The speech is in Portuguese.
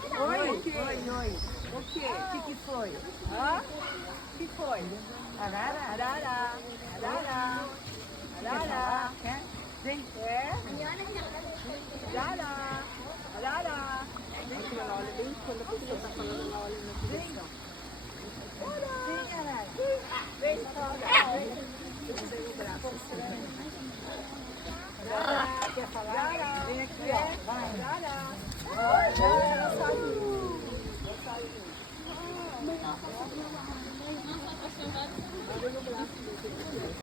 Oi, oi. O quê? O que foi? Hã? O que foi? Arara, arara, arara, arara. Quer? Vem. Quer? Arara, arara. Vem. Ela olha bem quando a pessoa está falando, ela olha na direção.